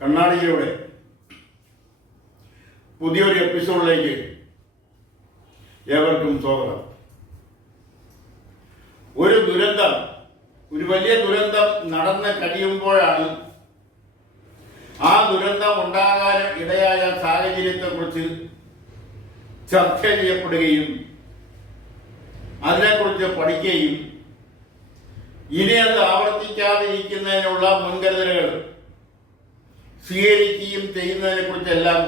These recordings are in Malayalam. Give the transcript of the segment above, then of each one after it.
കണ്ണാടിയിലൂടെ പുതിയൊരു എപ്പിസോഡിലേക്ക് ഏവർക്കും സ്വാഗതം. ഒരു വലിയ ദുരന്തം നടന്ന് കഴിയുമ്പോഴാണ് ആ ദുരന്തം ഉണ്ടാകാൻ ഇടയായ സാഹചര്യത്തെക്കുറിച്ച് ചർച്ച ചെയ്യപ്പെടുകയും അതിനെക്കുറിച്ച് പഠിക്കുകയും ഇനി അത് ആവർത്തിക്കാതിരിക്കുന്നതിനുള്ള മുൻകരുതലുകൾ സ്വീകരിക്കുകയും ചെയ്യുന്നതിനെ കുറിച്ചെല്ലാം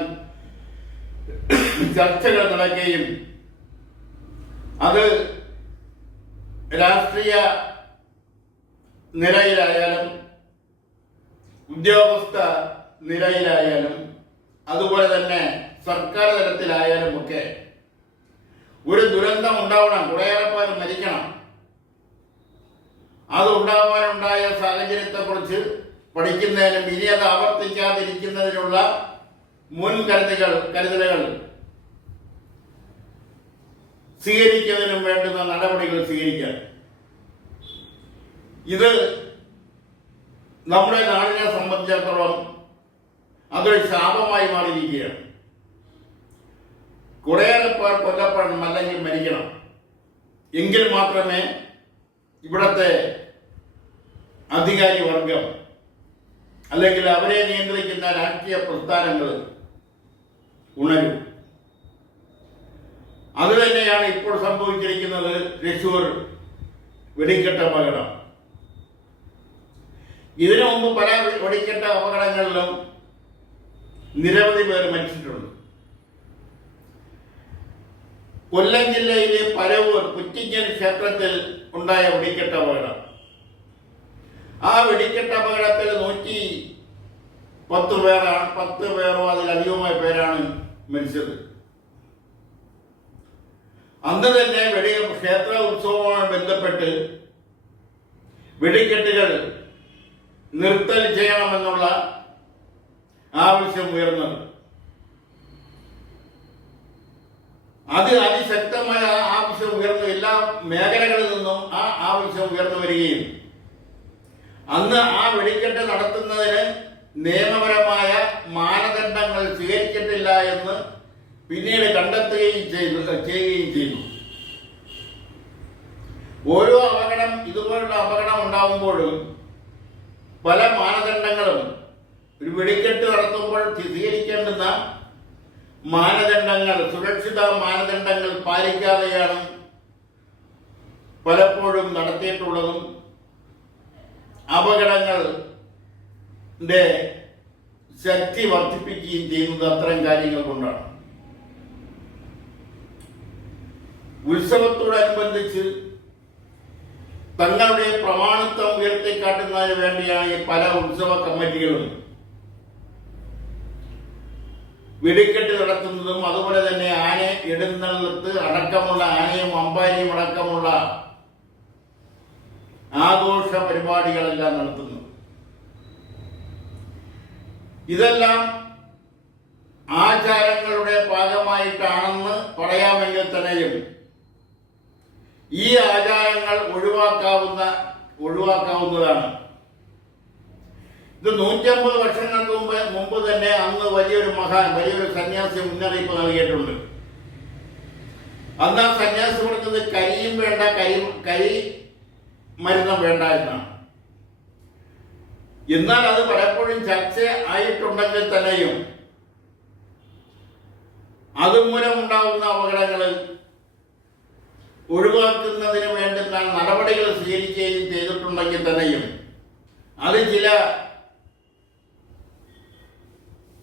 ചർച്ചകൾ നടക്കുകയും അത് രാഷ്ട്രീയ നിലയിലായാലും ഉദ്യോഗസ്ഥ നിലയിലായാലും അതുപോലെ തന്നെ സർക്കാർ തലത്തിലായാലും ഒക്കെ ഒരു ദുരന്തം ഉണ്ടാവണം, കുറേയേറെ പേർ മരിക്കണം. അത് ഉണ്ടാവാനുണ്ടായ സാഹചര്യത്തെക്കുറിച്ച് പഠിക്കുന്നതിനും ഇനി അത് ആവർത്തിക്കാതിരിക്കുന്നതിനുള്ള കരുതലുകൾ സ്വീകരിക്കുന്നതിനും വേണ്ടുന്ന നടപടികൾ സ്വീകരിക്കാൻ. ഇത് നമ്മുടെ നാടിനെ സംബന്ധിച്ചിടത്തോളം അതൊരു ശാപമായി മാറിയിരിക്കുകയാണ്. കുറേയേറെ പേർ കൊല്ലപ്പെടണം അല്ലെങ്കിൽ മരിക്കണം, എങ്കിൽ മാത്രമേ ഇവിടത്തെ അധികാരി വർഗം അല്ലെങ്കിൽ അവരെ നിയന്ത്രിക്കുന്ന രാഷ്ട്രീയ പ്രസ്ഥാനങ്ങൾ ഉണരും. അതുതന്നെയാണ് ഇപ്പോൾ സംഭവിച്ചിരിക്കുന്നത്. തൃശൂർ വെടിക്കെട്ട് അപകടം. ഇതിനു മുമ്പ് പല വെടിക്കെട്ട് അപകടങ്ങളിലും നിരവധി പേർ മരിച്ചിട്ടുണ്ട്. കൊല്ലം ജില്ലയിലെ പരവൂർ പുറ്റിങ്ങൽ ക്ഷേത്രത്തിൽ ഉണ്ടായ വെടിക്കെട്ട് അപകടം. ആ വെടിക്കെട്ട് അപകടത്തിൽ 110 പേരോ അതിലധികമായ പേരാണ് മരിച്ചത്. അന്ന് തന്നെ ക്ഷേത്ര ഉത്സവവുമായി ബന്ധപ്പെട്ട് വെടിക്കെട്ടുകൾ നിർത്തൽ ചെയ്യണമെന്നുള്ള ആവശ്യം ഉയർന്നത്. അത് അതിശക്തമായ ആവശ്യം ഉയർന്നു. എല്ലാ മേഖലകളിൽ നിന്നും ആ ആവശ്യം ഉയർന്നു വരികയും അന്ന് ആ വെടിക്കെട്ട് നടത്തുന്നതിന് നിയമപരമായ മാനദണ്ഡങ്ങൾ സ്വീകരിച്ചിട്ടില്ല എന്ന് പിന്നീട് കണ്ടെത്തുകയും ചെയ്തു. ഓരോ ഇതുപോലുള്ള അപകടം ഉണ്ടാകുമ്പോഴും പല മാനദണ്ഡങ്ങളും ഒരു വെടിക്കെട്ട് നടത്തുമ്പോൾ സ്വീകരിക്കേണ്ടുന്ന മാനദണ്ഡങ്ങൾ, സുരക്ഷിത മാനദണ്ഡങ്ങൾ പാലിക്കാതെയാണ് പലപ്പോഴും നടത്തിയിട്ടുള്ളതും അപകടങ്ങളുടെ ശക്തി വർദ്ധിപ്പിക്കുകയും ചെയ്യുന്നത് അത്തരം കാര്യങ്ങൾ കൊണ്ടാണ്. ഉത്സവത്തോടനുബന്ധിച്ച് തങ്ങളുടെ പ്രമാണിത്വം ഉയർത്തിക്കാട്ടുന്നതിന് വേണ്ടിയാണ് പല ഉത്സവ കമ്മിറ്റികളും വെടിക്കെട്ട് നടത്തുന്നതും അതുപോലെ തന്നെ ആന എഴുന്നള്ളത്ത് അടക്കമുള്ള ആനയും അമ്പാരിയും അടക്കമുള്ള ആഘോഷ പരിപാടികളെല്ലാം നടത്തുന്നു. ഇതെല്ലാം ആചാരങ്ങളുടെ ഭാഗമായിട്ടാണെന്ന് പറയാമെങ്കിൽ തന്നെയും ഈ ആചാരങ്ങൾ ഒഴിവാക്കാവുന്നതാണ്. ഇത് 150 വർഷങ്ങൾക്ക് മുമ്പ് തന്നെ അന്ന് വലിയൊരു സന്യാസി മുന്നറിയിപ്പ് നൽകിയിട്ടുണ്ട്. അന്ന് ആ സന്യാസി കൊടുത്തത് കരിയും വേണ്ട, കരി മരുന്നും വേണ്ട എന്നാണ്. എന്നാൽ അത് പലപ്പോഴും ചർച്ച ആയിട്ടുണ്ടെങ്കിൽ തന്നെയും അതുമൂലമുണ്ടാകുന്ന അപകടങ്ങൾ ഒഴിവാക്കുന്നതിന് വേണ്ടുന്ന നടപടികൾ സ്വീകരിക്കുകയും ചെയ്തിട്ടുണ്ടെങ്കിൽ തന്നെയും അത് ചില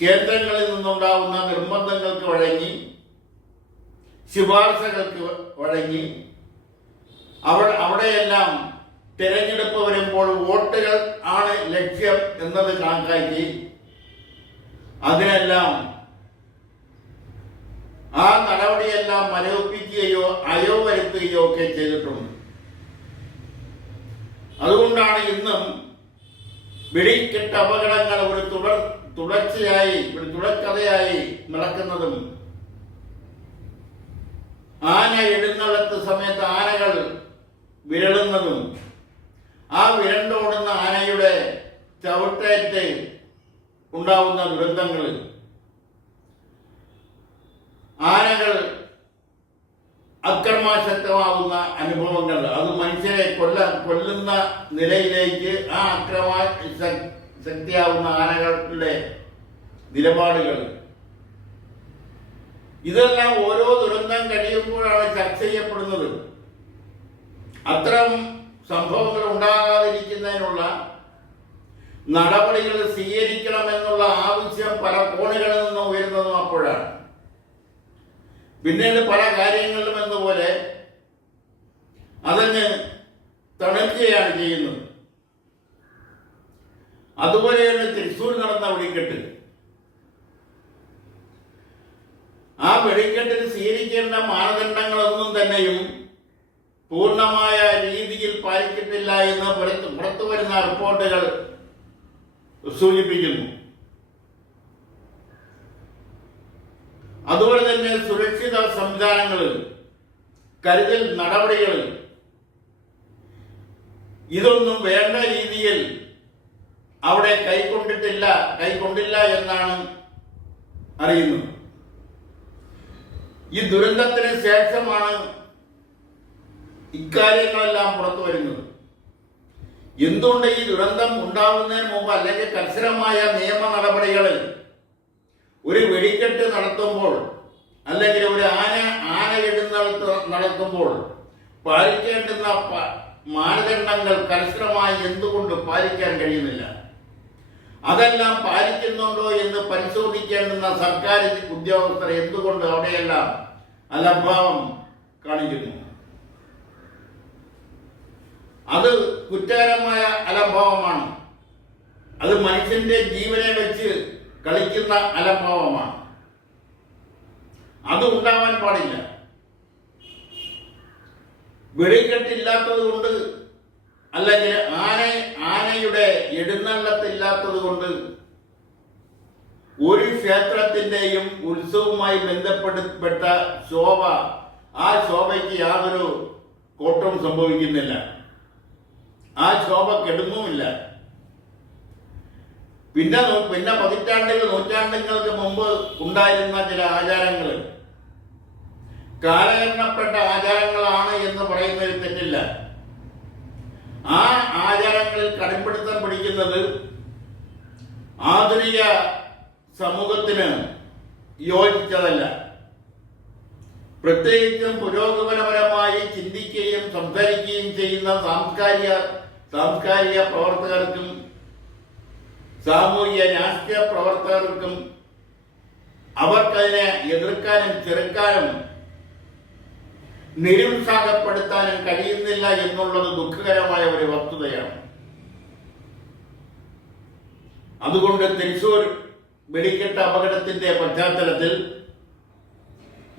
കേന്ദ്രങ്ങളിൽ നിന്നുണ്ടാകുന്ന നിർബന്ധങ്ങൾക്ക് വഴങ്ങി, ശുപാർശകൾക്ക് വഴങ്ങി, അവിടെയെല്ലാം തിരഞ്ഞെടുപ്പ് വരുമ്പോൾ വോട്ടുകൾ ആണ് ലക്ഷ്യം എന്നത് കണക്കാക്കി അതിനെല്ലാം ആ നടപടിയെല്ലാം മരവിപ്പിക്കുകയോ വരുത്തുകയോ ഒക്കെ ചെയ്തിട്ടുണ്ട്. അതുകൊണ്ടാണ് ഇന്നും വെടിക്കെട്ട് അപകടങ്ങൾ ഒരു തുടർക്കഥയായി നടക്കുന്നതും ആന എഴുന്നള്ളത്ത് സമയത്ത് ആനകൾ വിരളുന്നതും ആ വിരണ്ടോടുന്ന ആനയുടെ ചവിട്ടേറ്റ് ഉണ്ടാവുന്ന ദുരന്തങ്ങൾ, ആനകൾ അക്രമാസക്തമാവുന്ന അനുഭവങ്ങൾ, അത് മനുഷ്യരെ കൊല്ലുന്ന നിലയിലേക്ക് ആ ശക്തിയാവുന്ന ആനകളുടെ നിലപാടുകൾ, ഇതെല്ലാം ഓരോ ദുരന്തം കഴിയുമ്പോഴാണ് ചർച്ച ചെയ്യപ്പെടുന്നത്. അത്തരം സംഭവങ്ങൾ ഉണ്ടാകാതിരിക്കുന്നതിനുള്ള നടപടികൾ സ്വീകരിക്കണമെന്നുള്ള ആവശ്യം പല കോണുകളിൽ നിന്നും ഉയരുന്നതും അപ്പോഴാണ്. പിന്നീട് പല കാര്യങ്ങളിലും എന്നപോലെ അതങ്ങ് തണുക്കുകയാണ് ചെയ്യുന്നത്. അതുപോലെയാണ് തൃശ്ശൂർ നടന്ന വെടിക്കെട്ട്. ആ വെടിക്കെട്ടിൽ സ്വീകരിക്കേണ്ട മാനദണ്ഡങ്ങളൊന്നും തന്നെയും പൂർണ്ണമായ രീതിയിൽ പാലിച്ചിട്ടില്ല എന്ന് പുറത്തു വരുന്ന റിപ്പോർട്ടുകൾ സൂചിപ്പിക്കുന്നു. അതുപോലെ തന്നെ സുരക്ഷിത സംവിധാനങ്ങൾ, കരുതൽ നടപടികൾ, ഇതൊന്നും വേണ്ട രീതിയിൽ അവിടെ കൈക്കൊണ്ടില്ല എന്നാണ് അറിയുന്നത്. ഈ ദുരന്തത്തിന് ശേഷമാണ് ഇക്കാര്യങ്ങളെല്ലാം പുറത്തു വരുന്നത്. എന്തുകൊണ്ട് ഈ ദുരന്തം ഉണ്ടാവുന്നതിന് മുമ്പ് അല്ലെങ്കിൽ കർശനമായ നിയമ നടപടികളിൽ ഒരു വെടിക്കെട്ട് നടത്തുമ്പോൾ അല്ലെങ്കിൽ ഒരു ആന എഴുന്നള്ളത്ത് നടത്തുമ്പോൾ പാലിക്കേണ്ടുന്ന മാനദണ്ഡങ്ങൾ കർശനമായി എന്തുകൊണ്ട് പാലിക്കാൻ കഴിയുന്നില്ല? അതെല്ലാം പാലിക്കുന്നുണ്ടോ എന്ന് പരിശോധിക്കേണ്ടുന്ന സർക്കാർ ഉദ്യോഗസ്ഥർ എന്തുകൊണ്ട് അവിടെയെല്ലാം അലംഭാവം കാണിക്കുന്നു? അത് കുറ്റകരമായ അലംഭാവമാണ്. അത് മനുഷ്യന്റെ ജീവനെ വെച്ച് കളിക്കുന്ന അലംഭാവമാണ്. അത് ഉണ്ടാവാൻ പാടില്ല. വെടിക്കെട്ടില്ലാത്തത് കൊണ്ട് അല്ലെങ്കിൽ ആനയുടെ എഴുന്നള്ളത്തില്ലാത്തത് കൊണ്ട് ഒരു ക്ഷേത്രത്തിന്റെയും ഉത്സവവുമായി ബന്ധപ്പെട്ട ശോഭ, ആ ശോഭയ്ക്ക് യാതൊരു കോട്ടവും സംഭവിക്കുന്നില്ല. ആ ശോഭ കെടുന്നുമില്ല. പിന്നെ നൂറ്റാണ്ടുകൾക്ക് മുമ്പ് ഉണ്ടായിരുന്ന ചില ആചാരങ്ങൾ കാലഹരണപ്പെട്ട ആചാരങ്ങളാണ് എന്ന് പറയുന്നതിൽ തെറ്റില്ല. ആ ആചാരങ്ങളിൽ കടുംപിടുത്തം പിടിക്കുന്നത് ആധുനിക സമൂഹത്തിന് യോജിച്ചതല്ല. പ്രത്യേകിച്ചും പുരോഗമനപരമായി ചിന്തിക്കുകയും സംസാരിക്കുകയും ചെയ്യുന്ന സാംസ്കാരിക പ്രവർത്തകർക്കും സാമൂഹിക രാഷ്ട്രീയ പ്രവർത്തകർക്കും അവർക്കതിനെ എതിർക്കാനും ചെറുക്കാനും നിരുത്സാഹപ്പെടുത്താനും കഴിയുന്നില്ല എന്നുള്ളത് ദുഃഖകരമായ ഒരു വസ്തുതയാണ്. അതുകൊണ്ട് തൃശൂർ വെടിക്കെട്ട് അപകടത്തിന്റെ പശ്ചാത്തലത്തിൽ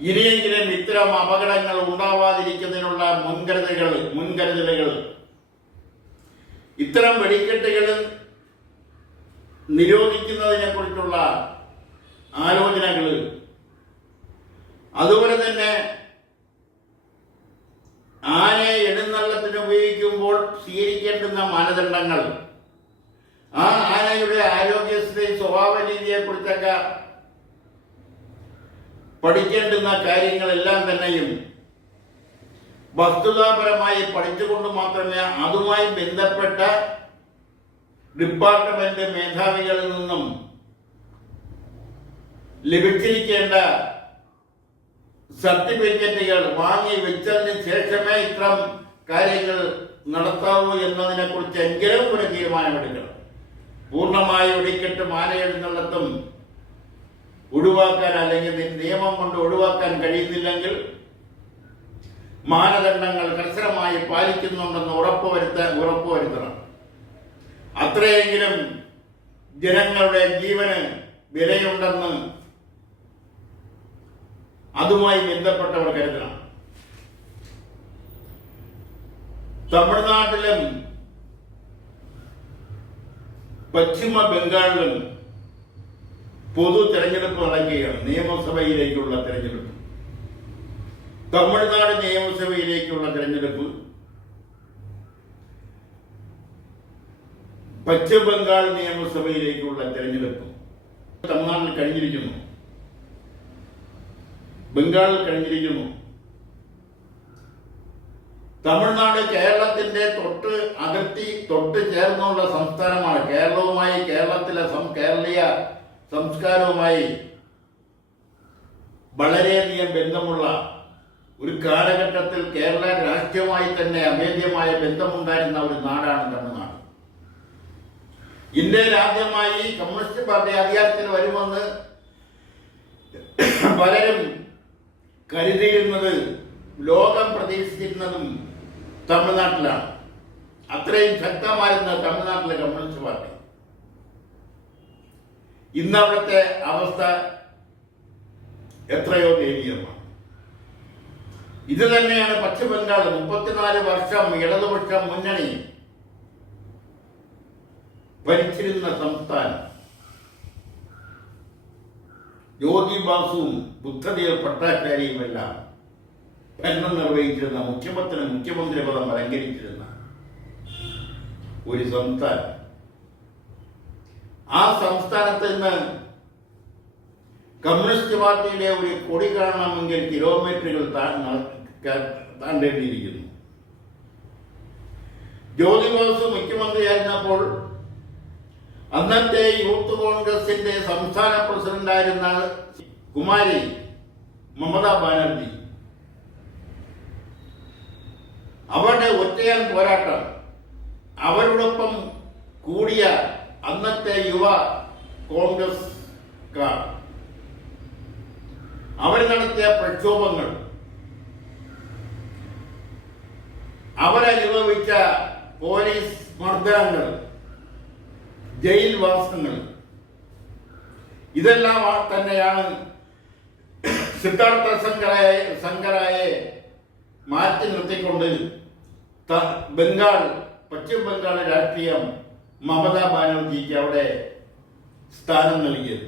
ഇനിയെങ്കിലും ഇത്തരം അപകടങ്ങൾ ഉണ്ടാവാതിരിക്കുന്നതിനുള്ള മുൻകരുതലുകൾ ഇത്തരം വെടിക്കെട്ടുകൾ നിരോധിക്കുന്നതിനെ കുറിച്ചുള്ള ആലോചനകൾ, അതുപോലെ തന്നെ ആനയെ എഴുന്നള്ളത്തിന് ഉപയോഗിക്കുമ്പോൾ സ്വീകരിക്കേണ്ടുന്ന മാനദണ്ഡങ്ങൾ, ആ ആനയുടെ ആരോഗ്യസ്ഥിതി സ്വഭാവ രീതിയെ കുറിച്ചൊക്കെ പഠിക്കേണ്ടുന്ന കാര്യങ്ങളെല്ലാം തന്നെയും വസ്തുതാപരമായി പഠിച്ചുകൊണ്ട് മാത്രമേ അതുമായി ബന്ധപ്പെട്ട ഡിപ്പാർട്ട്മെന്റ് മേധാവികളിൽ നിന്നും ലഭിച്ചിരിക്കേണ്ട സർട്ടിഫിക്കറ്റുകൾ വാങ്ങി വെച്ചതിന് ശേഷമേ ഇത്തരം കാര്യങ്ങൾ നടത്താവൂ എന്നതിനെ കുറിച്ച് എങ്കിലും ഒരു തീരുമാനമെടുക്കണം. പൂർണ്ണമായി വെടിക്കെട്ട് മാലയെഴുന്നള്ളത്തും ഒഴിവാക്കാൻ അല്ലെങ്കിൽ നിയമം കൊണ്ട് ഒഴിവാക്കാൻ കഴിയുന്നില്ലെങ്കിൽ മാനദണ്ഡങ്ങൾ കർശനമായി പാലിക്കുന്നുണ്ടെന്ന് ഉറപ്പുവരുത്തണം. അത്രയെങ്കിലും ജനങ്ങളുടെ ജീവന് വിലയുണ്ടെന്ന് അതുമായി ബന്ധപ്പെട്ടവർ കരുതണം. തമിഴ്നാട്ടിലും പശ്ചിമ ബംഗാളിലും പൊതു തെരഞ്ഞെടുപ്പ് നടക്കുകയാണ്. നിയമസഭയിലേക്കുള്ള തെരഞ്ഞെടുപ്പ്, തമിഴ്നാട് നിയമസഭയിലേക്കുള്ള തെരഞ്ഞെടുപ്പ്, പശ്ചിമ ബംഗാൾ നിയമസഭയിലേക്കുള്ള തെരഞ്ഞെടുപ്പ്. തമിഴ്നാട്ടിൽ കഴിഞ്ഞിരിക്കുന്നു, ബംഗാളിൽ കഴിഞ്ഞിരിക്കുന്നു. തമിഴ്നാട് കേരളത്തിന്റെ തൊട്ട് ചേർന്നുള്ള സംസ്ഥാനമാണ്. കേരളവുമായി, കേരളത്തിലെ കേരളീയ സംസ്കാരവുമായി വളരെയധികം ബന്ധമുള്ള ഒരു കാലഘട്ടത്തിൽ കേരള രാഷ്ട്രീയമായി തന്നെ അഭേദ്യമായ ബന്ധമുണ്ടായിരുന്ന ഒരു നാടാണ് തമിഴ്നാട്. ഇന്ത്യയിൽ ആദ്യമായി കമ്മ്യൂണിസ്റ്റ് പാർട്ടി അധികാരത്തിൽ വരുമെന്ന് പലരും കരുതിയിരുന്നത്, ലോകം പ്രതീക്ഷിച്ചിരുന്നതും തമിഴ്നാട്ടിലാണ്. അത്രയും ശക്തമായിരുന്ന തമിഴ്നാട്ടിലെ കമ്മ്യൂണിസ്റ്റ് പാർട്ടി. ഇന്നവിടുത്തെ അവസ്ഥ എത്രയോ ദയനീയമാണ്. ഇത് തന്നെയാണ് പശ്ചിമ ബംഗാൾ. 34 വർഷം ഇടതുപക്ഷ മുന്നണി ഭരിച്ചിരുന്ന സംസ്ഥാനം. യോഗി ബാസുവും ബുദ്ധദേവ് ഭട്ടാചാര്യയുമെല്ലാം ഭരണം നിർവഹിച്ചിരുന്ന, മുഖ്യമന്ത്രി പദം അലങ്കരിച്ചിരുന്ന ഒരു സംസ്ഥാനം. ആ സംസ്ഥാനത്ത് നിന്ന് കമ്മ്യൂണിസ്റ്റ് പാർട്ടിയുടെ ഒരു കൊടി കാണണമെങ്കിൽ കിലോമീറ്ററുകൾ താണ്ടേണ്ടിയിരിക്കുന്നു. ജ്യോതി ബാസു മുഖ്യമന്ത്രിയായിരുന്നപ്പോൾ അന്നത്തെ യൂത്ത് കോൺഗ്രസിന്റെ സംസ്ഥാന പ്രസിഡന്റായിരുന്ന കുമാരി മമതാ ബാനർജി, അവരുടെ ഒറ്റയാൻ പോരാട്ടം, അവരോടൊപ്പം കൂടിയ അന്നത്തെ യുവ കോൺഗ്രസ്കാർ, അവർ നടത്തിയ പ്രക്ഷോഭങ്ങൾ, അവരനുഭവിച്ച പോലീസ് മർദ്ദനങ്ങൾ, ജയിൽവാസങ്ങൾ, ഇതെല്ലാം തന്നെയാണ് സിദ്ധാർത്ഥ ശങ്കറായെ മാറ്റി നിർത്തിക്കൊണ്ട് പശ്ചിമ ബംഗാൾ രാഷ്ട്രീയം മമതാ ബാനർജിക്ക് അവിടെ സ്ഥാനം നൽകിയത്.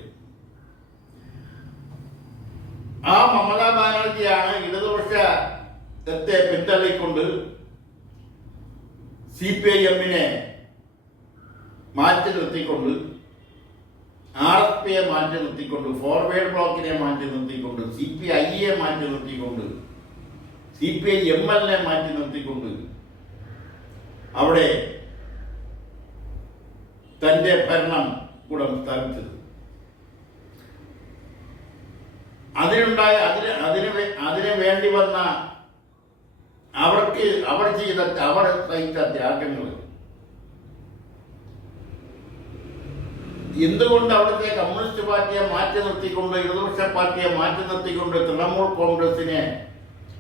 ആ മമതാ ബാനർജിയാണ് ഇടതുപക്ഷത്തെ പിന്തള്ളിക്കൊണ്ട് CPIM-നെ മാറ്റി നിർത്തിക്കൊണ്ട്, RSPയെ മാറ്റി നിർത്തിക്കൊണ്ട്, ഫോർവേഡ് ബ്ലോക്കിനെ മാറ്റി നിർത്തിക്കൊണ്ട്, CPI-യെ മാറ്റി നിർത്തിക്കൊണ്ട്, CPI-ML-നെ മാറ്റി നിർത്തിക്കൊണ്ട് അവിടെ തന്റെ ഭരണം കൂടം സ്ഥാപിച്ചത്. അതിനു വേണ്ടി വന്ന അവർ സഹിച്ച ത്യാഗങ്ങൾ, എന്തുകൊണ്ട് അവിടുത്തെ കമ്മ്യൂണിസ്റ്റ് പാർട്ടിയെ മാറ്റി നിർത്തിക്കൊണ്ട്, ഇടതുപക്ഷ പാർട്ടിയെ മാറ്റി നിർത്തിക്കൊണ്ട് തൃണമൂൽ കോൺഗ്രസിനെ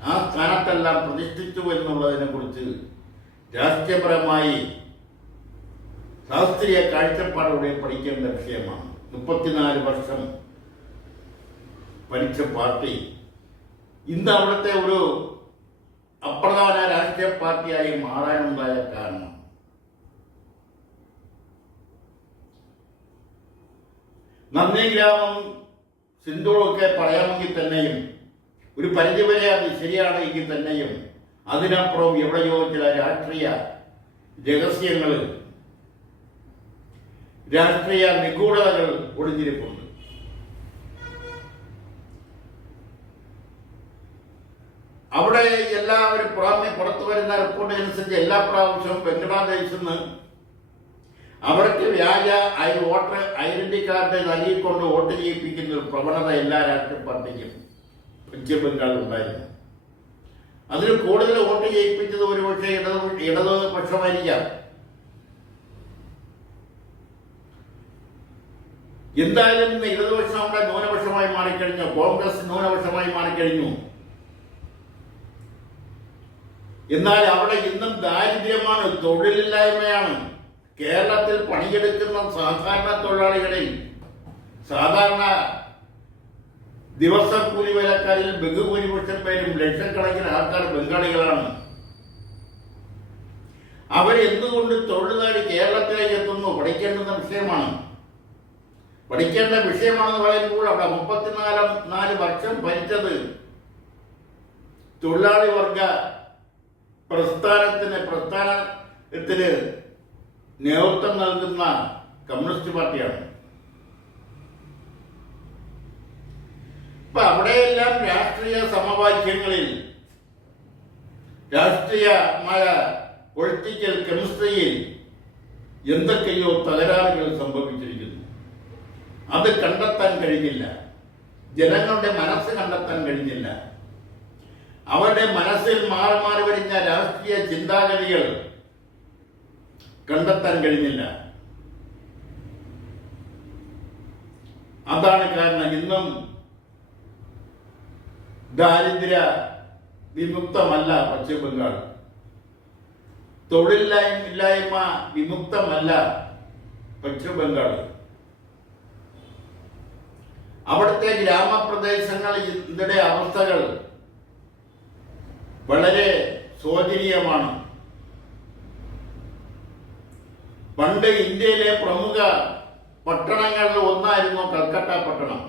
ആ സ്ഥാനത്തെല്ലാം പ്രതിഷ്ഠിച്ചു എന്നുള്ളതിനെ കുറിച്ച് രാഷ്ട്രീയപരമായി ശാസ്ത്രീയ കാഴ്ചപ്പാടോടെ പഠിക്കേണ്ട വിഷയമാണ്. 34 വർഷം ഭരിച്ച പാർട്ടി ഇന്ന് അവിടുത്തെ ഒരു അപ്രധാന രാഷ്ട്രീയ പാർട്ടിയായി മാറാനുണ്ടായ കാരണം നന്ദിഗ്രാമം, സിന്ധുവൊക്കെ പറയാമെങ്കിൽ തന്നെയും, ഒരു പരിധിവരെ അത് ശരിയാണെങ്കിൽ തന്നെയും, അതിനപ്പുറം എവിടെയോ ചില രാഷ്ട്രീയ രഹസ്യങ്ങൾ, രാഷ്ട്രീയ നിഗൂഢതകൾ ഒളിഞ്ഞിരിപ്പുണ്ട്. അവിടെ എല്ലാവരും പുറത്തു വരുന്ന റിപ്പോർട്ട് അനുസരിച്ച് എല്ലാ പ്രാവശ്യവും ബംഗ്ലാദേശിൽ നിന്ന് അവർക്ക് വ്യാജ വോട്ടർ ഐഡന്റിറ്റി കാർഡ് നൽകിക്കൊണ്ട് വോട്ട് ചെയ്യിപ്പിക്കുന്ന ഒരു പ്രവണത എല്ലാ രാഷ്ട്രീയ പാർട്ടിക്കും പശ്ചിമ ബംഗാളിൽ ഉണ്ടായിരുന്നു. അതിൽ കൂടുതൽ വോട്ട് ചെയ്യിപ്പിച്ചത് ഒരുപക്ഷെ ഇടതുപക്ഷമായിരിക്കാം. എന്തായാലും ഇന്ന് ഇടതുപക്ഷം അവിടെ ന്യൂനപക്ഷമായി മാറിക്കഴിഞ്ഞു, കോൺഗ്രസ് ന്യൂനപക്ഷമായി മാറിക്കഴിഞ്ഞു. എന്നാൽ അവിടെ ഇന്നും ദാരിദ്ര്യമാണ്, തൊഴിലില്ലായ്മയാണ്. കേരളത്തിൽ പണിയെടുക്കുന്ന സാധാരണ തൊഴിലാളികളിൽ, സാധാരണ ദിവസക്കൂലി വേലക്കാരിൽ ബഹുഭൂരിപക്ഷം പേരും, ലക്ഷക്കണക്കിന് ആൾക്കാർ ബംഗാളികളാണ്. അവരെന്തുകൊണ്ട് തൊഴിൽ നേടി കേരളത്തിലേക്ക് എത്തുന്നു? പഠിക്കേണ്ടുന്ന വിഷയമാണ്. പഠിക്കേണ്ട വിഷയമാണെന്ന് പറയുമ്പോൾ അവിടെ 34 വർഷം ഭരിച്ചത് തൊഴിലാളി വർഗ പ്രസ്ഥാനത്തിന് നേതൃത്വം നൽകുന്ന കമ്മ്യൂണിസ്റ്റ് പാർട്ടിയാണ്. ഇപ്പൊ അവിടെയെല്ലാം രാഷ്ട്രീയ സമവാക്യങ്ങളിൽ, രാഷ്ട്രീയമായ പൊളിറ്റിക്കൽ കെമിസ്ട്രിയിൽ എന്തൊക്കെയോ തകരാറുകൾ സംഭവിച്ചിരിക്കുന്നു. അത് കണ്ടെത്താൻ കഴിഞ്ഞില്ല. ജനങ്ങളുടെ മനസ്സ് കണ്ടെത്താൻ കഴിഞ്ഞില്ല. അവരുടെ മനസ്സിൽ മാറി മാറി വരുന്ന രാഷ്ട്രീയ ചിന്താഗതികൾ കണ്ടെത്താൻ കഴിഞ്ഞില്ല. അതാണ് കാരണം ഇന്നും ദാരിദ്ര്യ വിമുക്തമല്ല പശ്ചിമ ബംഗാൾ, തൊഴിലില്ലായ്മ വിമുക്തമല്ല പശ്ചിമ ബംഗാൾ. അവിടുത്തെ ഗ്രാമപ്രദേശങ്ങളുടെ അവസ്ഥകൾ വളരെ ശോചനീയമാണ്. പണ്ട് ഇന്ത്യയിലെ പ്രമുഖ പട്ടണങ്ങളിൽ ഒന്നായിരുന്നു കൽക്കട്ട പട്ടണം,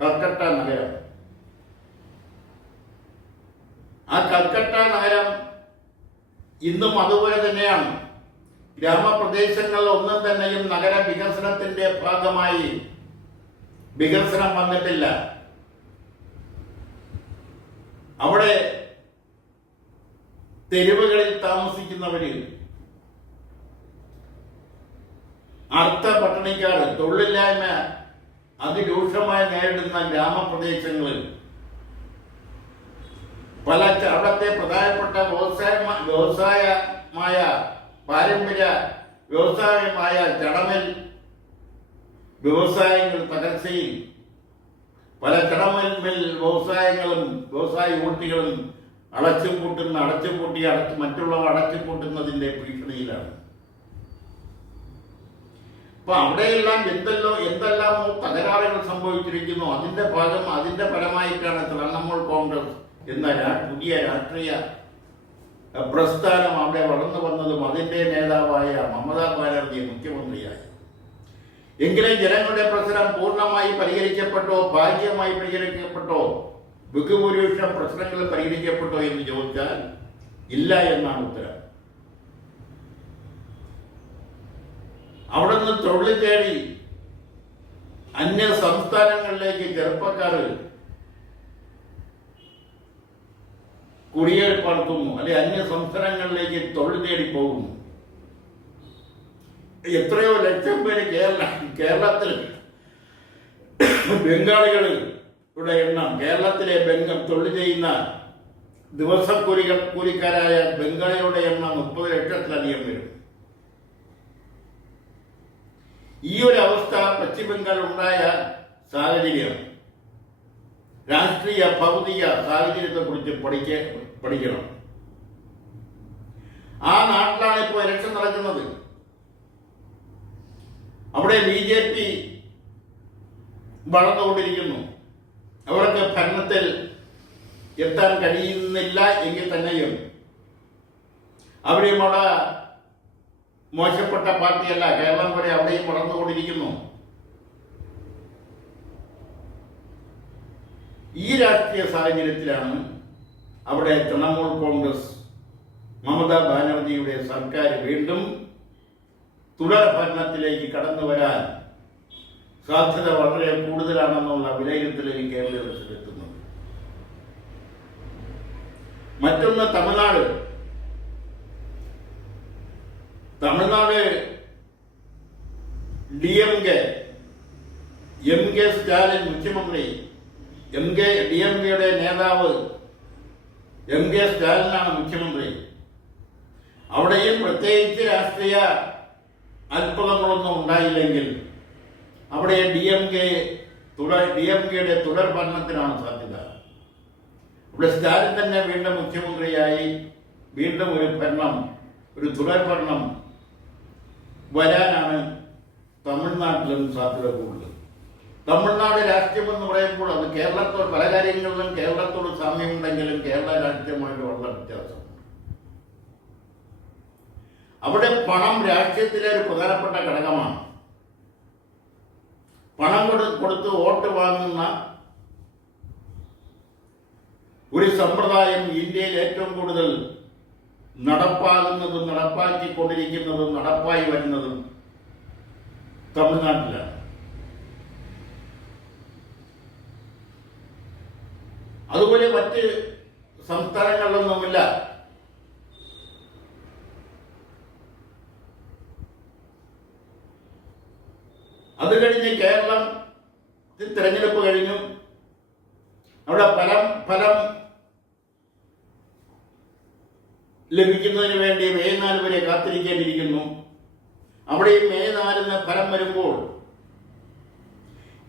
കൽക്കട്ട നഗരം. ആ കൽക്കട്ട നഗരം ഇന്നും അതുപോലെ തന്നെയാണ്. ഗ്രാമപ്രദേശങ്ങളിൽ ഒന്നും തന്നെയും നഗര വികസനത്തിന്റെ ഭാഗമായി വികസനം വന്നിട്ടില്ല. അവിടെ തെരുവുകളിൽ താമസിക്കുന്നവര്, അർത്ഥ പട്ടണിക്കാർ, തൊഴിലില്ലായ്മ അതിരൂക്ഷമായി നേരിടുന്ന ഗ്രാമപ്രദേശങ്ങളിൽ പല അവിടത്തെ പ്രധാനപ്പെട്ട വ്യവസായമായ പാരമ്പര്യ വ്യവസായമായ ചടമൽ വ്യവസായങ്ങൾ തകർച്ചയിൽ, പല ചടമൽ വ്യവസായങ്ങളും വ്യവസായ യൂണിറ്റുകളും മറ്റുള്ളവ അടച്ചുപൂട്ടുന്നതിന്റെ ഭീഷണിയിലാണ്. അപ്പൊ അവിടെയെല്ലാം എന്തെല്ലാമോ തകരാറുകൾ സംഭവിച്ചിരിക്കുന്നു. അതിന്റെ ഫലമായിട്ടാണ് തൃണമൂൽ കോൺഗ്രസ് എന്ന പുതിയ രാഷ്ട്രീയ പ്രസ്ഥാനം അവിടെ വളർന്നു വന്നതും അതിന്റെ നേതാവായ മമതാ ബാനർജി മുഖ്യമന്ത്രിയായി. എങ്കിലും ജനങ്ങളുടെ പ്രശ്നം പൂർണ്ണമായി പരിഹരിക്കപ്പെട്ടോ, ഭാഗികമായി പരിഹരിക്കപ്പെട്ടോ, ബഹുഭൂരിപക്ഷം പ്രശ്നങ്ങൾ പരിഹരിക്കപ്പെട്ടോ എന്ന് ചോദിച്ചാൽ ഇല്ല എന്നാണ് ഉത്തരം. അവിടുന്ന് തൊഴിൽ തേടി അന്യ സംസ്ഥാനങ്ങളിലേക്ക് ചെറുപ്പക്കാർ കുടിയേറി നടത്തുന്നു, അല്ലെ അന്യ സംസ്ഥാനങ്ങളിലേക്ക് തൊഴിൽ തേടി പോകുന്നു. എത്രയോ ലക്ഷം പേര് കേരളത്തിൽ ബംഗാളികളുടെ എണ്ണം, കേരളത്തിലെ തൊഴിൽ ചെയ്യുന്ന കൂലിക്കാരായ ബംഗാളികളുടെ എണ്ണം 30 ലക്ഷത്തിലധികം വരും. ഈ ഒരു അവസ്ഥ പശ്ചിമ ബംഗാൾ ഉണ്ടായ സാഹചര്യം, രാഷ്ട്രീയ ഭൗതിക സാഹചര്യത്തെ കുറിച്ച് പഠിക്കണം. ആ നാട്ടിലാണ് ഇപ്പോൾ ഇലക്ഷൻ നടക്കുന്നത്. അവിടെ BJP വളർന്നുകൊണ്ടിരിക്കുന്നു. അവർക്ക് ഭരണത്തിൽ എത്താൻ കഴിയുന്നില്ല എങ്കിൽ തന്നെയും അവിടെയും അവിടെ മോശപ്പെട്ട പാർട്ടിയല്ല, കേരളം വരെ അവിടെയും വളർന്നുകൊണ്ടിരിക്കുന്നു. ഈ രാഷ്ട്രീയ സാഹചര്യത്തിലാണ് അവിടെ തൃണമൂൽ കോൺഗ്രസ് മമതാ ബാനർജിയുടെ സർക്കാർ വീണ്ടും തുടർ ഭരണത്തിലേക്ക് കടന്നു വരാൻ സാധ്യത വളരെ കൂടുതലാണെന്നുള്ള വിലയിരുത്തലിൽ കേരളത്തിലെത്തുന്നത്. മറ്റൊന്ന് തമിഴ്നാട്. DMK സ്റ്റാലിൻ മുഖ്യമന്ത്രി, DMKയുടെ നേതാവ് MK സ്റ്റാലിനാണ് മുഖ്യമന്ത്രി. അവിടെയും പ്രത്യേകിച്ച് രാഷ്ട്രീയ അത്ഭുതങ്ങളൊന്നും ഉണ്ടായില്ലെങ്കിൽ അവിടെ DMKയുടെ തുടർ ഭരണത്തിനാണ് സാധ്യത. ഇവിടെ സ്റ്റാലിൻ തന്നെ വീണ്ടും മുഖ്യമന്ത്രിയായി വീണ്ടും ഒരു തുടർ ഭരണം വരാനാണ് തമിഴ്നാട്ടിലും സാധ്യത കൂടുതൽ. തമിഴ്നാട് രാഷ്ട്രീയം എന്ന് പറയുമ്പോൾ അത് കേരളത്തോട് പല കാര്യങ്ങളിലും കേരളത്തോട് സാമ്യമുണ്ടെങ്കിലും കേരള രാഷ്ട്രീയമായിട്ട് വളരെ വ്യത്യാസമുണ്ട്. അവിടെ പണം രാഷ്ട്രീയത്തിലെ ഒരു പ്രധാനപ്പെട്ട ഘടകമാണ്. പണം കൊടുത്ത് വോട്ട് വാങ്ങുന്ന ഒരു സമ്പ്രദായം ഇന്ത്യയിൽ ഏറ്റവും കൂടുതൽ നടപ്പാകുന്നതും നടപ്പാക്കിക്കൊണ്ടിരിക്കുന്നതും നടപ്പായി വരുന്നതും തമിഴ്നാട്ടിലാണ്. അതുപോലെ മറ്റ് സംസ്ഥാനങ്ങളിലൊന്നുമില്ല. അത് കഴിഞ്ഞ് കേരളത്തിൽ തെരഞ്ഞെടുപ്പ് കഴിഞ്ഞു. അവിടെ ഫലം ലഭിക്കുന്നതിന് വേണ്ടി മെയ് 4 വരെ കാത്തിരിക്കേണ്ടിയിരിക്കുന്നു. അവിടെ ഈ മെയ് 4 ഫലം വരുമ്പോൾ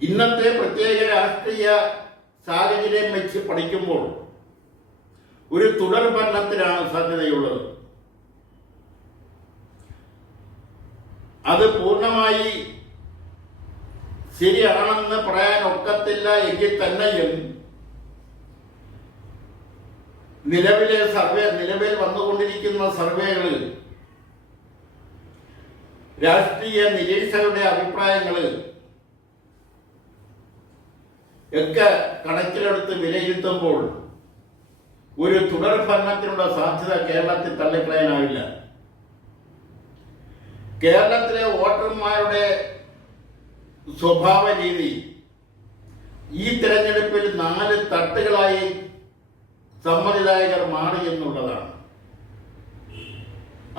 ഇന്നത്തെ പ്രത്യേക രാഷ്ട്രീയ സാഹചര്യം വെച്ച് പഠിക്കുമ്പോൾ ഒരു തുടർ ഭരണത്തിനാണ് സാധ്യതയുള്ളത്. അത് പൂർണ്ണമായി ശരിയാണെന്ന് പറയാൻ ഒക്കത്തില്ല എങ്കിൽ തന്നെയും നിലവിൽ വന്നുകൊണ്ടിരിക്കുന്ന സർവേകൾ, രാഷ്ട്രീയ നിരീക്ഷകരുടെ അഭിപ്രായങ്ങൾ ഒക്കെ കണക്കിലെടുത്ത് വിലയിരുത്തുമ്പോൾ ഒരു തുടർ ഭരണത്തിനുള്ള സാധ്യത കേരളത്തിൽ തള്ളിക്കളയാനാവില്ല. കേരളത്തിലെ വോട്ടർമാരുടെ സ്വഭാവ രീതി ഈ തെരഞ്ഞെടുപ്പിൽ 4 തട്ടുകളായി സമ്മതിദായകർ മാറി എന്നുള്ളതാണ്.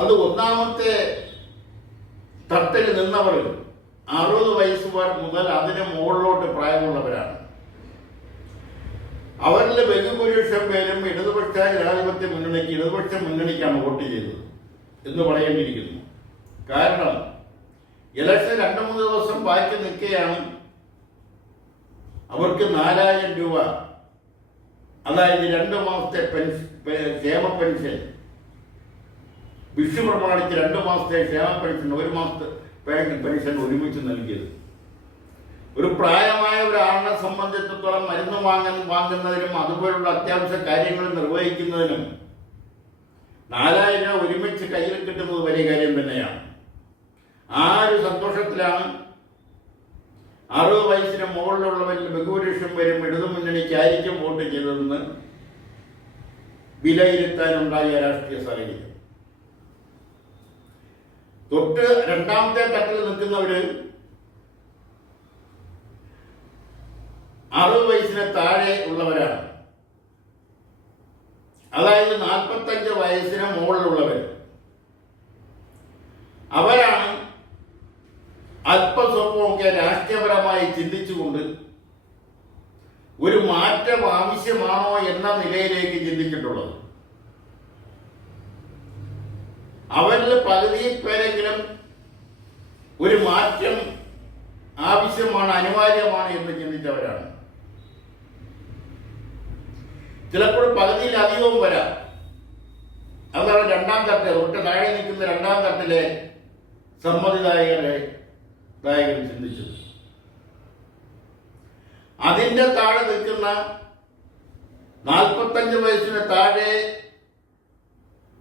അത് ഒന്നാമത്തെ തട്ടിൽ നിന്നവർ 60 വയസ്സ് മുതൽ അതിന് മുകളിലോട്ട് പ്രായമുള്ളവരാണ്. അവരിൽ ബഹുഭൂരിപക്ഷം പേരും ഇടതുപക്ഷ ജനാധിപത്യ മുന്നണിക്കാണ് വോട്ട് ചെയ്തത് എന്ന് പറയേണ്ടിയിരിക്കുന്നു. കാരണം ഇലക്ഷൻ 2-3 ദിവസം ബാക്കി നിൽക്കുകയാണ്. അവർക്ക് 4000 രൂപ, അതായത് 2 മാസത്തെ ക്ഷേമ പെൻഷൻ, വിഷു പ്രമാണിച്ച് 2 മാസത്തെ ക്ഷേമ പെൻഷൻ, 1 മാസത്തെ പെൻഷൻ ഒരുമിച്ച് നൽകിയത്. ഒരു പ്രായമായ ഒരാളിനെ സംബന്ധിച്ചിടത്തോളം മരുന്ന് വാങ്ങുന്നതിനും അതുപോലുള്ള അത്യാവശ്യ കാര്യങ്ങൾ നിർവഹിക്കുന്നതിനും 4000 രൂപ ഒരുമിച്ച് കയ്യിൽ കിട്ടുന്നത് വലിയ കാര്യം തന്നെയാണ്. ആ ഒരു സന്തോഷത്തിലാണ് 60 വയസ്സിന് മുകളിലുള്ളവരിൽ ബഹുഭൂരിപക്ഷം പേരും ഇടതുമുന്നണിക്കായിരിക്കും വോട്ട് ചെയ്തതെന്ന് വിലയിരുത്താനുണ്ടായ രാഷ്ട്രീയ സാഹചര്യം. തൊട്ട് രണ്ടാമത്തെ തട്ടിൽ നിൽക്കുന്നവര് 60 വയസ്സിന് താഴെ ഉള്ളവരാണ്. അതായത് 45 വയസ്സിന് മുകളിലുള്ളവർ. അവരാണ് അല്പസ്വല്പമൊക്കെ രാഷ്ട്രീയപരമായി ചിന്തിച്ചുകൊണ്ട് ഒരു മാറ്റം ആവശ്യമാണോ എന്ന നിലയിലേക്ക് ചിന്തിച്ചിട്ടുള്ളത്. അവരിൽ പകുതി പേരെങ്കിലും ഒരു മാറ്റം ആവശ്യമാണ്, അനിവാര്യമാണ് എന്ന് ചിന്തിച്ചവരാണ്. ചിലപ്പോൾ പകുതിയിലധികവും വരാം. അതാണ് 2ാം തട്ട്, തൊട്ട് താഴെ നിൽക്കുന്ന 2ാം തട്ടിലെ സമ്മതിദായകർ ചിന്തിച്ചത്. അതിന്റെ താഴെ നിൽക്കുന്ന 45 വയസ്സിന് താഴെ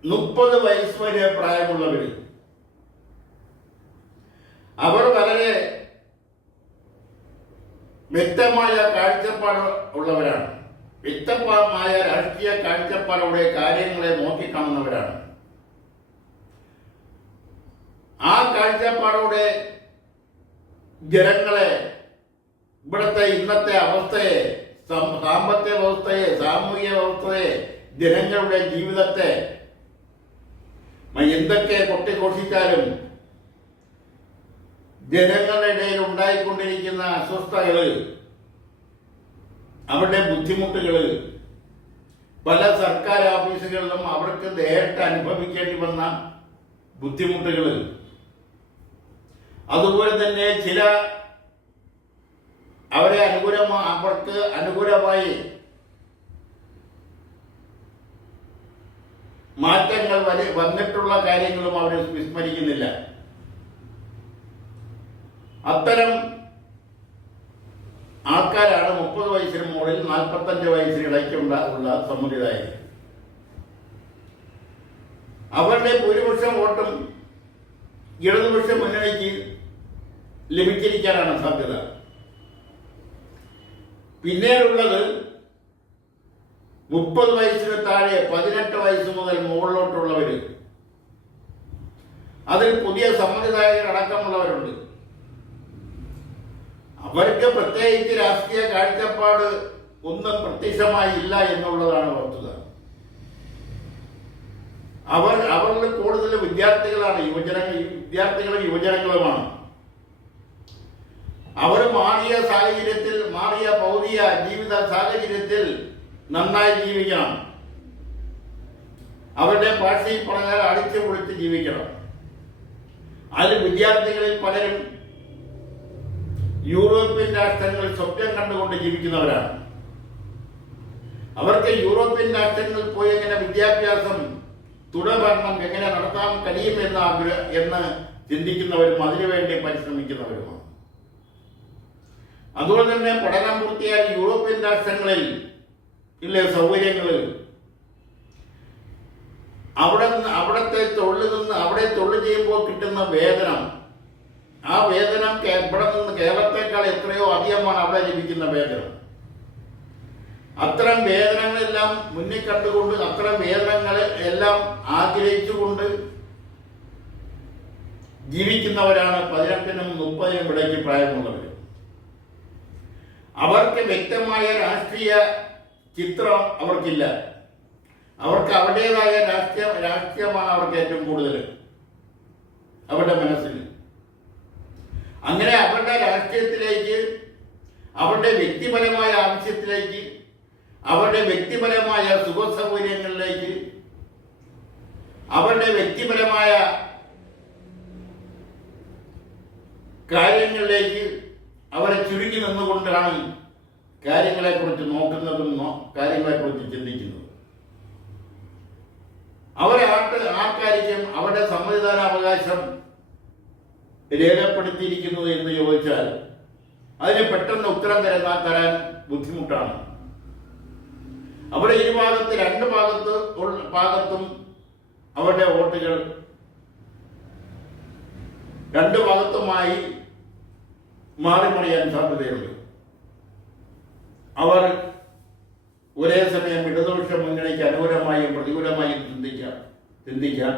30 വയസ്സ് വരെ പ്രായമുള്ളവർ, അവർ വളരെ വ്യക്തമായ കാഴ്ചപ്പാട് ഉള്ളവരാണ്. വ്യക്തമായ രാഷ്ട്രീയ കാഴ്ചപ്പാടോടെ കാര്യങ്ങളെ നോക്കിക്കാണുന്നവരാണ്. ആ കാഴ്ചപ്പാടോടെ ജനങ്ങളെ, ഇവിടുത്തെ ഇന്നത്തെ അവസ്ഥയെ, സാമ്പത്തിക വ്യവസ്ഥയെ, സാമൂഹിക വ്യവസ്ഥയെ, ജനങ്ങളുടെ ജീവിതത്തെ എന്തൊക്കെ കൊട്ടിഘോഷിച്ചാലും ജനങ്ങളുടെ ഇടയിൽ ഉണ്ടായിക്കൊണ്ടിരിക്കുന്ന അസ്വസ്ഥതകള്, അവരുടെ ബുദ്ധിമുട്ടുകള്, പല സർക്കാർ ഓഫീസുകളിലും അവർക്ക് നേരിട്ട് അനുഭവിക്കേണ്ടി വന്ന ബുദ്ധിമുട്ടുകള്, അതുപോലെ തന്നെ ചില അവർക്ക് അനുകൂലമായി മാറ്റങ്ങൾ വന്നിട്ടുള്ള കാര്യങ്ങളും അവർ വിസ്മരിക്കുന്നില്ല. അത്തരം ആൾക്കാരാണ് 30 വയസ്സിന് മുകളിൽ 45 വയസ്സിന് ഇടയ്ക്കുള്ള സമ്മതിദായകർ. അവരുടെ ഭൂരിപക്ഷം വോട്ടും ഇടതുപക്ഷ മുന്നണിക്ക് ലഭിച്ചിരിക്കാനാണ് സാധ്യത. പിന്നീടുള്ളത് 30 വയസ്സിന് താഴെ 18 വയസ്സ് മുതൽ മുകളിലോട്ടുള്ളവര്, അതിൽ പുതിയ സമ്മതിദായകർ അടക്കമുള്ളവരുണ്ട്. അവർക്ക് പ്രത്യേകിച്ച് രാഷ്ട്രീയ കാഴ്ചപ്പാട് ഒന്നും പ്രത്യക്ഷമായി ഇല്ല എന്നുള്ളതാണ് വസ്തുത. അവരിൽ കൂടുതൽ വിദ്യാർത്ഥികളാണ്, വിദ്യാർത്ഥികളും യുവജനങ്ങളുമാണ്. അവർ മാറിയ സാഹചര്യത്തിൽ, മാറിയ ഭൗതിക ജീവിത സാഹചര്യത്തിൽ നന്നായി ജീവിക്കണം. അവരുടെ ഭാഷയിൽ പറഞ്ഞാൽ അടിച്ചു പൊളിച്ച് ജീവിക്കണം. അതിൽ വിദ്യാർത്ഥികളിൽ പലരും യൂറോപ്യൻ രാഷ്ട്രങ്ങളിൽ സ്വപ്നം കണ്ടുകൊണ്ട് ജീവിക്കുന്നവരാണ്. അവർക്ക് യൂറോപ്യൻ രാഷ്ട്രങ്ങളിൽ പോയി എങ്ങനെ വിദ്യാഭ്യാസം തുടർഭരണം എങ്ങനെ നടത്താൻ കഴിയുമെന്ന് ചിന്തിക്കുന്നവരും അതിനുവേണ്ടി പരിശ്രമിക്കുന്നവരുമാണ്. അതുപോലെ തന്നെ പഠനം പൂർത്തിയായ യൂറോപ്യൻ രാഷ്ട്രങ്ങളിൽ ഇല്ലേ സൗകര്യങ്ങളിൽ അവിടെ തൊഴിൽ ചെയ്യുമ്പോൾ കിട്ടുന്ന വേതനം, ആ വേതനം ഇവിടെ നിന്ന് കേരളത്തെക്കാൾ എത്രയോ അധികമാണ് അവിടെ ലഭിക്കുന്ന വേതനം. അത്തരം വേതനങ്ങളെല്ലാം മുന്നിൽ കണ്ടുകൊണ്ട്, അത്തരം വേതനങ്ങളെ എല്ലാം ആഗ്രഹിച്ചുകൊണ്ട് ജീവിക്കുന്നവരാണ് 18-നും 30-നും ഇടയ്ക്ക് പ്രായമുള്ളവർ. അവർക്ക് വ്യക്തമായ രാഷ്ട്രീയ ചിത്രം അവർക്കില്ല. അവർക്ക് അവരുടേതായ രാഷ്ട്രീയമാണ് അവർക്ക് ഏറ്റവും കൂടുതൽ അവരുടെ മനസ്സിൽ. അങ്ങനെ അവരുടെ രാഷ്ട്രീയത്തിലേക്ക്, അവരുടെ വ്യക്തിപരമായ ആവശ്യത്തിലേക്ക്, അവരുടെ വ്യക്തിപരമായ സുഖസൗകര്യങ്ങളിലേക്ക്, അവരുടെ വ്യക്തിപരമായ കാര്യങ്ങളിലേക്ക് അവരെ ചുരുങ്ങി നിന്നുകൊണ്ടാണ് കാര്യങ്ങളെക്കുറിച്ച് നോക്കുന്നതും കാര്യങ്ങളെക്കുറിച്ച് ചിന്തിക്കുന്നത്. ആർക്കായിരിക്കും അവരുടെ സമ്മതിദാനാവകാശം രേഖപ്പെടുത്തിയിരിക്കുന്നത് എന്ന് ചോദിച്ചാൽ അതിന് പെട്ടെന്ന് ഉത്തരം തരാൻ ബുദ്ധിമുട്ടാണ്. അവിടെ രണ്ട് ഭാഗത്തും അവരുടെ വോട്ടുകൾ രണ്ട് ഭാഗത്തുമായി മാറിമറിയാൻ സാധ്യതയുണ്ട്. അവർ ഒരേ സമയം ഇടതുപക്ഷ മുന്നണിക്ക് അനുകൂലമായും പ്രതികൂലമായും ചിന്തിക്കാം.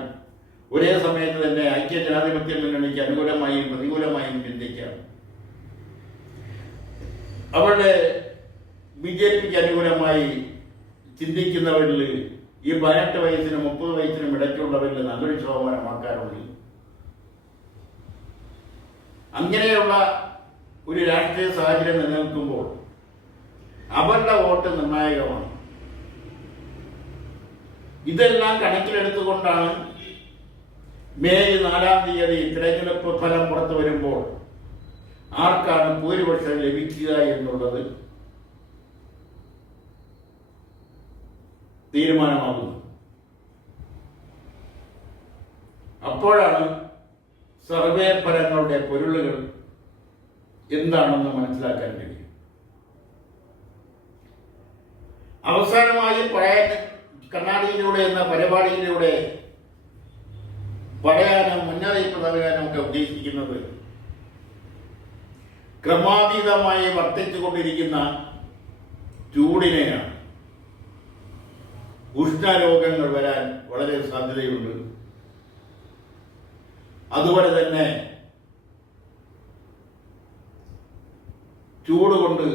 ഒരേ സമയത്ത് തന്നെ ഐക്യ ജനാധിപത്യ മുന്നണിക്ക് അനുകൂലമായും പ്രതികൂലമായും ചിന്തിക്കാം. അവരുടെ BJPക്ക് അനുകൂലമായി ചിന്തിക്കുന്നവരിൽ ഈ 18 വയസ്സിനും 30 വയസ്സിനും ഇടയ്ക്കുള്ളവരിൽ നല്ലൊരു ശതമാനം ആൾക്കാരുണ്ട്. അങ്ങനെയുള്ള ഒരു രാഷ്ട്രീയ സാഹചര്യം നിലനിൽക്കുമ്പോൾ അവരുടെ വോട്ട് നിർണായകമാണ്. ഇതെല്ലാം കണക്കിലെടുത്തുകൊണ്ടാണ് മെയ് 4-ാം തീയതി തിരഞ്ഞെടുപ്പ് ഫലം പുറത്തു വരുമ്പോൾ ആർക്കാണ് ഭൂരിപക്ഷം ലഭിക്കുക എന്നുള്ളത് തീരുമാനമാകുന്നത്. അപ്പോഴാണ് സർവേ ഫലങ്ങളുടെ പൊരുളുകൾ എന്താണെന്ന് മനസ്സിലാക്കാൻ കഴിയും. അവസാനമായി കണ്ണാടിയിലൂടെ എന്ന പരിപാടിയിലൂടെ പറയാനും മുന്നറിയിപ്പ് നൽകാനും ഒക്കെ ഉദ്ദേശിക്കുന്നത് ക്രമാതീതമായി വർദ്ധിച്ചുകൊണ്ടിരിക്കുന്ന ചൂടിനെയാണ്. ഉഷ്ണരോഗങ്ങൾ വരാൻ വളരെ സാധ്യതയുണ്ട്. അതുപോലെ തന്നെ ചൂട് കൊണ്ട്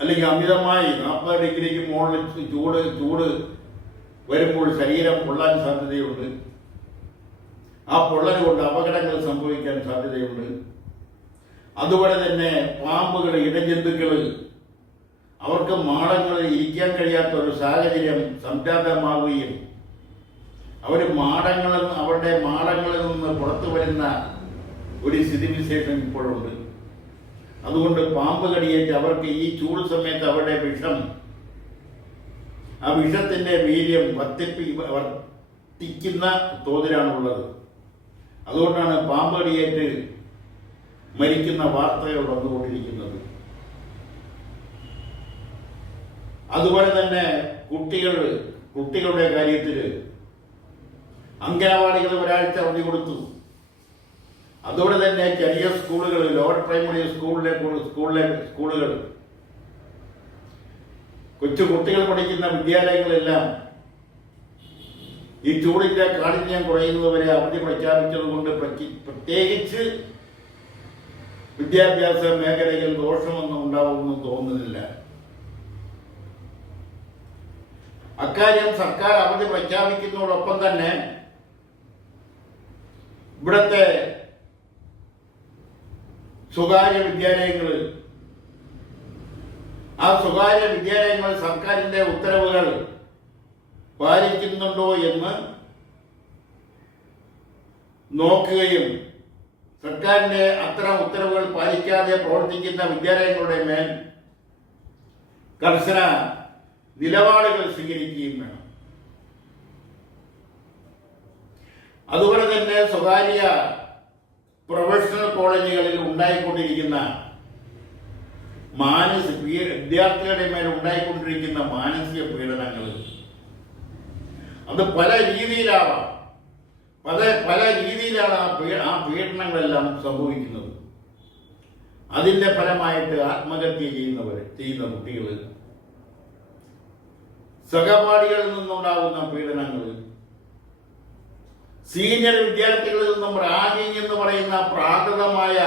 അല്ലെങ്കിൽ അമിതമായി 40 ഡിഗ്രിക്ക് മുകളിൽ ചൂട് വരുമ്പോൾ ശരീരം പൊള്ളാൻ സാധ്യതയുണ്ട്. ആ പൊള്ളൽ കൊണ്ട് അപകടങ്ങൾ സംഭവിക്കാൻ സാധ്യതയുണ്ട്. അതുപോലെ തന്നെ പാമ്പുകൾ, ഇഴജന്തുക്കൾ, അവർക്ക് മാളങ്ങളിൽ ഇരിക്കാൻ കഴിയാത്ത ഒരു സാഹചര്യം സംജാതമാവുകയും അവരുടെ മാളങ്ങളിൽ നിന്ന് പുറത്തു വരുന്ന ഒരു സ്ഥിതിവിശേഷം ഇപ്പോഴുണ്ട്. അതുകൊണ്ട് പാമ്പ് കടിയേറ്റ് അവർക്ക് ഈ ചൂട് സമയത്ത് അവരുടെ ആ വിഷത്തിന്റെ വീര്യം വർദ്ധിക്കുന്ന തോതിലാണുള്ളത്. അതുകൊണ്ടാണ് പാമ്പ് കടിയേറ്റ് മരിക്കുന്ന വാർത്തകൾ വന്നുകൊണ്ടിരിക്കുന്നത്. അതുപോലെ തന്നെ കുട്ടികളുടെ കാര്യത്തിൽ അംഗനവാടികൾ ഒരാഴ്ച അവധി കൊടുത്തു. അതോടെ തന്നെ ചെറിയ സ്കൂളുകൾ, ലോവർ പ്രൈമറി സ്കൂളുകൾ, കൊച്ചു കുട്ടികൾ പഠിക്കുന്ന വിദ്യാലയങ്ങളെല്ലാം ഈ ചൂടിന്റെ കാഠിന്യം കുറയുന്നതുവരെ അവധി പ്രഖ്യാപിച്ചതുകൊണ്ട് പ്രത്യേകിച്ച് വിദ്യാഭ്യാസ മേഖലയിൽ ദോഷമൊന്നും ഉണ്ടാവുമെന്ന് തോന്നുന്നില്ല. അക്കാര്യം സർക്കാർ അവധി പ്രഖ്യാപിക്കുന്നതോടൊപ്പം തന്നെ ഇവിടുത്തെ സ്വകാര്യ വിദ്യാലയങ്ങൾ, ആ സ്വകാര്യ വിദ്യാലയങ്ങൾ സർക്കാരിന്റെ ഉത്തരവുകൾ പാലിക്കുന്നുണ്ടോ എന്ന് നോക്കുകയും സർക്കാരിന്റെ അത്തരം ഉത്തരവുകൾ പാലിക്കാതെ പ്രവർത്തിക്കുന്ന വിദ്യാലയങ്ങളുടെ മേൽ കർശന നിലപാടുകൾ സ്വീകരിക്കുകയും വേണം. അതുപോലെ തന്നെ സ്വകാര്യ പ്രൊഫഷണൽ കോളേജുകളിൽ ഉണ്ടായിക്കൊണ്ടിരിക്കുന്ന വിദ്യാർത്ഥികളുടെ മേൽ ഉണ്ടായിക്കൊണ്ടിരിക്കുന്ന മാനസിക പീഡനങ്ങൾ അത് പല രീതിയിലാവാം. പല രീതിയിലാണ് ആ പീഡനങ്ങളെല്ലാം സംഭവിക്കുന്നത്. അതിന്റെ ഫലമായിട്ട് ആത്മഹത്യ ചെയ്യുന്ന കുട്ടികൾ, സഹപാഠികളിൽ നിന്നുണ്ടാകുന്ന പീഡനങ്ങൾ, സീനിയർ വിദ്യാർത്ഥികളിൽ നിന്നും റാഗിംഗ് എന്ന് പറയുന്ന പ്രാകൃതമായ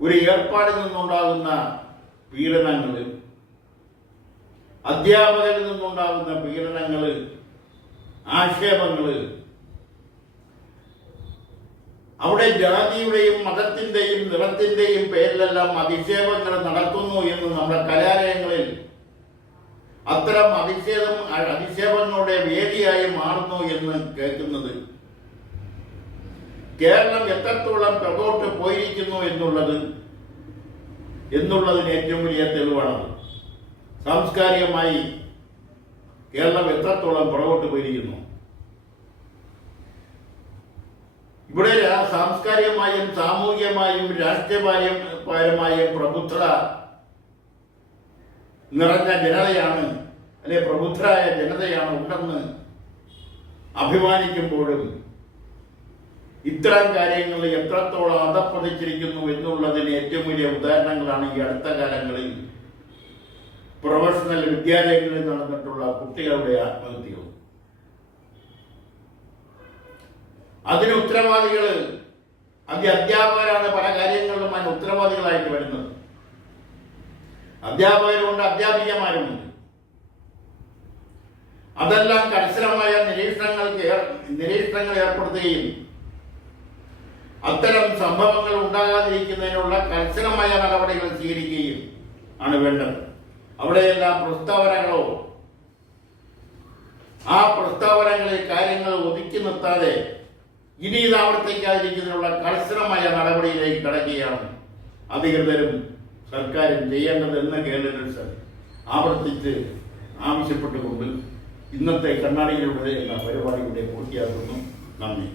ഒരു ഏർപ്പാടിൽ നിന്നുണ്ടാകുന്ന പീഡനങ്ങൾ, അധ്യാപകരിൽ നിന്നുണ്ടാകുന്ന പീഡനങ്ങൾ, ആക്ഷേപങ്ങൾ, അവിടെ ജാതിയുടെയും മതത്തിന്റെയും നിറത്തിന്റെയും പേരിലെല്ലാം അധിക്ഷേപങ്ങൾ നടക്കുന്നു എന്ന് നമ്മുടെ കലാലയങ്ങളിൽ അത്തരം അധിക്ഷേപങ്ങളുടെ വേദിയായി മാറുന്നു എന്ന് കേൾക്കുന്നത് കേരളം എത്രത്തോളം പുറകോട്ട് പോയിരിക്കുന്നു എന്നുള്ളതിന് ഏറ്റവും വലിയ തെളിവാണത്. സാംസ്കാരികമായി കേരളം എത്രത്തോളം പുറകോട്ട് പോയിരിക്കുന്നു. ഇവിടെ സാംസ്കാരികമായും സാമൂഹികമായും രാഷ്ട്രീയപരമായും പ്രബുദ്ധത നിറഞ്ഞ ജനതയാണ്, അല്ലെ പ്രബുദ്ധരായ ജനതയാണ് ഉണ്ടെന്ന് അഭിമാനിക്കുമ്പോഴും ഇത്തരം കാര്യങ്ങളിൽ എത്രത്തോളം അധപ്പതിച്ചിരിക്കുന്നു എന്നുള്ളതിന് ഏറ്റവും വലിയ ഉദാഹരണങ്ങളാണ് ഈ അടുത്ത കാലങ്ങളിൽ പ്രൊഫഷണൽ വിദ്യാലയങ്ങളിൽ നടന്നിട്ടുള്ള കുട്ടികളുടെ ആത്മഹത്യകൾ. അതിന് ഉത്തരവാദികൾ അധ്യാപകരാണ്. പല കാര്യങ്ങളിലും അതിന് ഉത്തരവാദികളായിട്ട് വരുന്നത് അധ്യാപകരുമുണ്ട്, അധ്യാപികമാരുമുണ്ട്. അതെല്ലാം കർശനമായ നിരീക്ഷണങ്ങൾ ഏർപ്പെടുത്തുകയും അത്തരം സംഭവങ്ങൾ ഉണ്ടാകാതിരിക്കുന്നതിനുള്ള കർശനമായ നടപടികൾ സ്വീകരിക്കുകയും ആണ് വേണ്ടത്. അവിടെയെല്ലാം പ്രസ്താവനകളോ ആ പ്രസ്താവനകളിൽ കാര്യങ്ങൾ ഒതുക്കി നിർത്താതെ ഇനി ഇത് ആവർത്തിക്കാതിരിക്കുന്നതിനുള്ള കർശനമായ നടപടിയിലേക്ക് കടക്കുകയാണ് അധികൃതരും സർക്കാരും ചെയ്യേണ്ടതെന്ന് കേന്ദ്ര ആവർത്തിച്ച് ആവശ്യപ്പെട്ടുകൊണ്ട് ഇന്നത്തെ കണ്ണാടിയിലൂടെ എന്ന പരിപാടിയുടെ പൂർത്തിയാക്കുന്നു. നന്ദി.